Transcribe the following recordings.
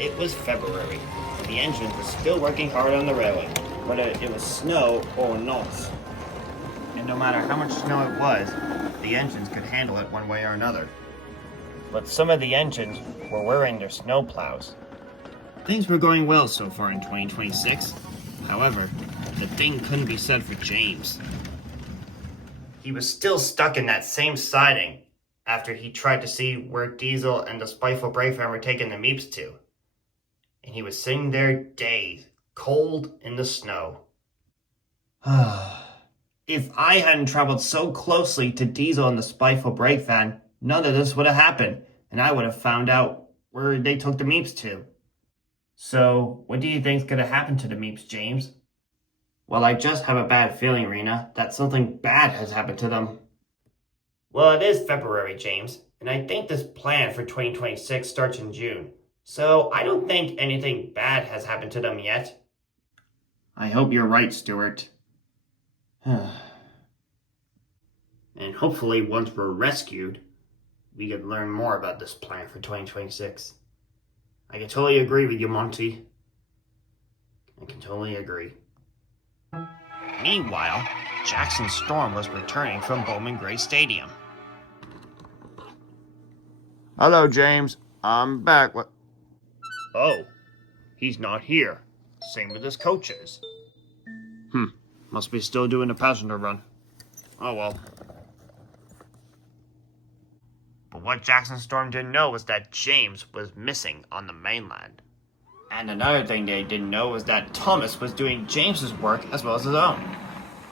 It was February, and the engines were still working hard on the railway, whether it was snow or not. And no matter how much snow it was, the engines could handle it one way or another. But some of the engines were wearing their snow plows. Things were going well so far in 2026. However, the thing couldn't be said for James. He was still stuck in that same siding after he tried to see where Diesel and the spiteful Braveheart were taking the Meeps to. And he was sitting there days, cold in the snow. If I hadn't traveled so closely to Diesel and the spiteful Braveheart, none of this would have happened, and I would have found out where they took the Meeps to. So, what do you think's gonna happen to the Meeps, James? Well, I just have a bad feeling, Rena, that something bad has happened to them. Well, it is February, James, and I think this plan for 2026 starts in June. So I don't think anything bad has happened to them yet. I hope you're right, Stuart. And hopefully once we're rescued, we can learn more about this plan for 2026. I can totally agree with you, Monty. I can totally agree. Meanwhile, Jackson Storm was returning from Bowman Gray Stadium. Hello, James. I'm back. What? Oh, he's not here. Same with his coaches. Must be still doing a passenger run. Oh well. But what Jackson Storm didn't know was that James was missing on the mainland. And another thing they didn't know was that Thomas was doing James's work as well as his own.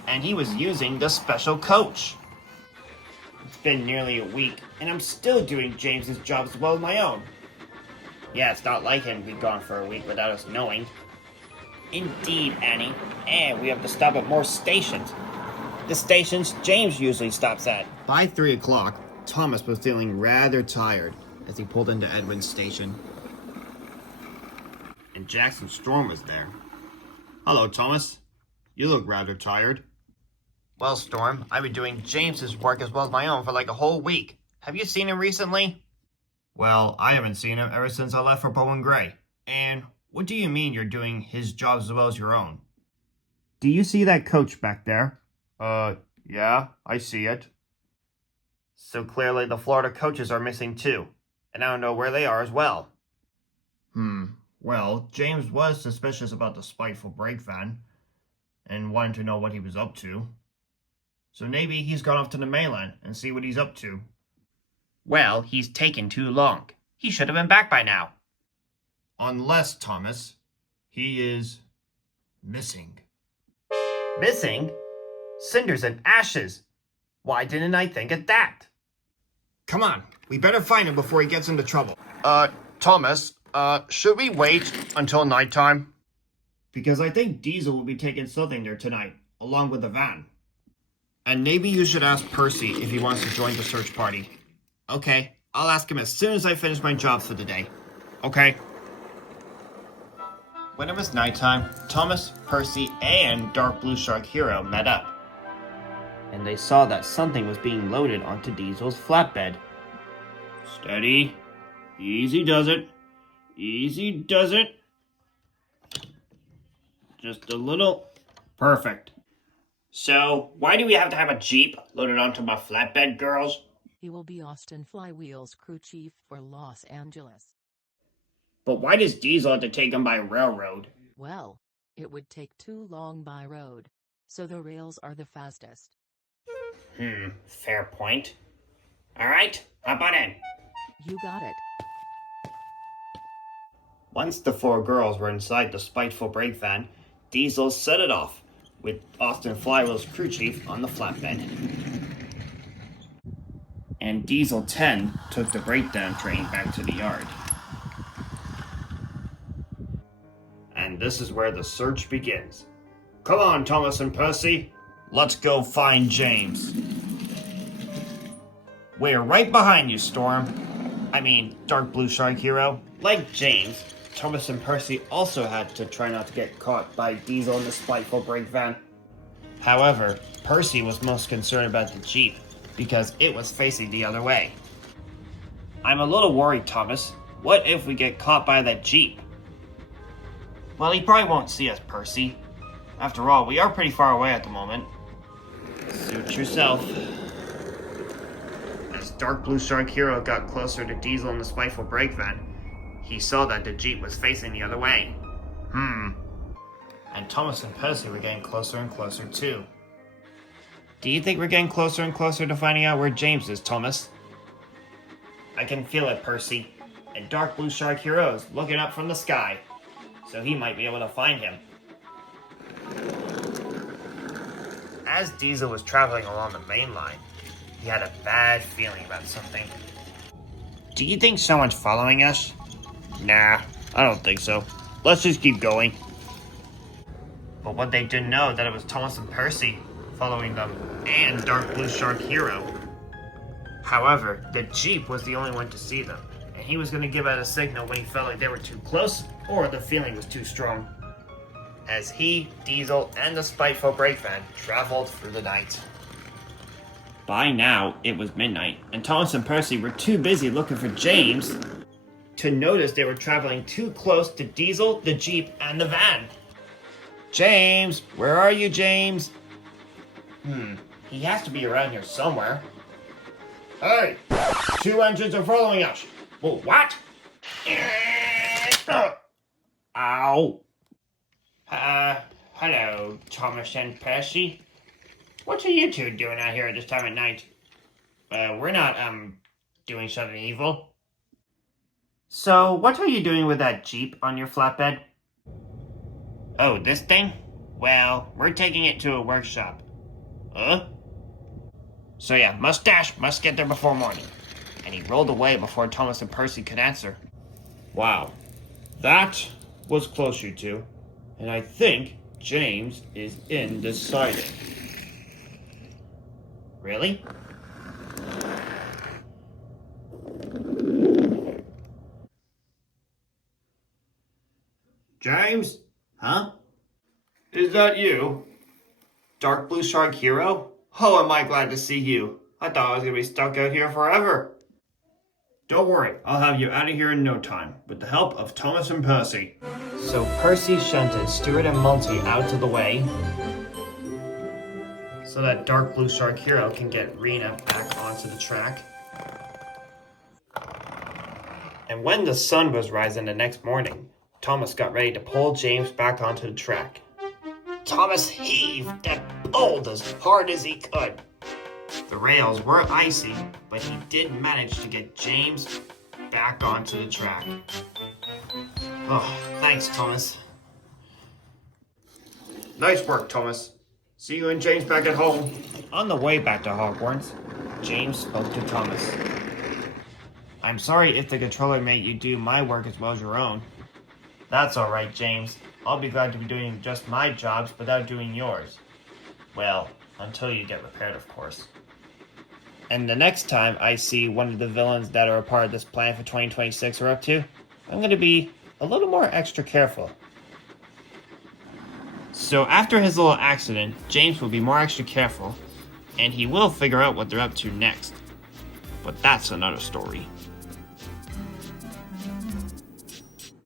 And he was using the special coach. It's been nearly a week, and I'm still doing James's job as well as my own. Yeah, it's not like him to be gone for a week without us knowing. Indeed, Annie. And we have to stop at more stations. The stations James usually stops at. By 3 o'clock, Thomas was feeling rather tired as he pulled into Edwin's station. And Jackson Storm was there. Hello, Thomas. You look rather tired. Well, Storm, I've been doing James's work as well as my own for like a whole week. Have you seen him recently? Well, I haven't seen him ever since I left for Bowen Gray. And what do you mean you're doing his job as well as your own? Do you see that coach back there? Yeah, I see it. So clearly the Florida coaches are missing too. And I don't know where they are as well. Well, James was suspicious about the spiteful brake van and wanted to know what he was up to. So maybe he's gone off to the mainland and see what he's up to. Well, he's taken too long. He should have been back by now. Unless, Thomas, he is missing. Missing? Cinders and ashes. Why didn't I think of that? Come on, we better find him before he gets into trouble. Thomas, should we wait until nighttime? Because I think Diesel will be taking something there tonight, along with the van. And maybe you should ask Percy if he wants to join the search party. Okay, I'll ask him as soon as I finish my job for the day. Okay. When it was nighttime, Thomas, Percy, and Dark Blue Shark Hero met up. And they saw that something was being loaded onto Diesel's flatbed. Steady. Easy does it. Easy does it. Just a little. Perfect. So, why do we have to have a Jeep loaded onto my flatbed, girls? He will be Austin Flywheel's crew chief for Los Angeles. But why does Diesel have to take him by railroad? Well, it would take too long by road, so the rails are the fastest. Fair point. Alright, hop on in. You got it. Once the 4 girls were inside the spiteful brake van, Diesel set it off, with Austin Flywheel's crew chief on the flatbed. And Diesel 10 took the breakdown train back to the yard. And this is where the search begins. Come on, Thomas and Percy. Let's go find James. We're right behind you, Storm. I mean, Dark Blue Shark Hero. Like James, Thomas and Percy also had to try not to get caught by Diesel and the spiteful brake van. However, Percy was most concerned about the Jeep, because it was facing the other way. I'm a little worried, Thomas. What if we get caught by that Jeep? Well, he probably won't see us, Percy. After all, we are pretty far away at the moment. Suit yourself. As Dark Blue Shark Hero got closer to Diesel and the spiteful brake van, he saw that the Jeep was facing the other way. And Thomas and Percy were getting closer and closer too. Do you think we're getting closer and closer to finding out where James is, Thomas? I can feel it, Percy. And Dark Blue Shark Hero is looking up from the sky, so he might be able to find him. As Diesel was traveling along the main line, he had a bad feeling about something. Do you think someone's following us? Nah, I don't think so. Let's just keep going. But what they didn't know that it was Thomas and Percy following them, and Dark Blue Shark Hero. However, the Jeep was the only one to see them, and he was going to give out a signal when he felt like they were too close or the feeling was too strong. As he, Diesel, and the spiteful brake van traveled through the night. By now, it was midnight, and Thomas and Percy were too busy looking for James to notice they were traveling too close to Diesel, the Jeep, and the van. James! Where are you, James? He has to be around here somewhere. Hey! 2 engines are following us! Well, what? Ow! Hello, Thomas and Percy. What are you two doing out here at this time of night? We're not, doing something evil. So, what are you doing with that Jeep on your flatbed? Oh, this thing? Well, we're taking it to a workshop. Huh? So yeah, Mustache must get there before morning. And he rolled away before Thomas and Percy could answer. Wow. That was close, you two. And I think James is in this siding. Really? James? Huh? Is that you? Dark Blue Shark Hero? Oh, am I glad to see you. I thought I was going to be stuck out here forever. Don't worry, I'll have you out of here in no time, with the help of Thomas and Percy. So Percy shunted Stuart and Monty out of the way, so that Dark Blue Shark Hero can get Rena back onto the track. And when the sun was rising the next morning, Thomas got ready to pull James back onto the track. Thomas heaved and pulled as hard as he could. The rails were icy, but he did manage to get James back onto the track. Oh, thanks, Thomas. Nice work, Thomas. See you and James back at home. On the way back to Hogwarts, James spoke to Thomas. I'm sorry if the controller made you do my work as well as your own. That's all right, James. I'll be glad to be doing just my jobs without doing yours. Well, until you get repaired, of course. And the next time I see one of the villains that are a part of this plan for 2026 are up to, I'm going to be a little more extra careful. So after his little accident, James will be more extra careful, and he will figure out what they're up to next. But that's another story.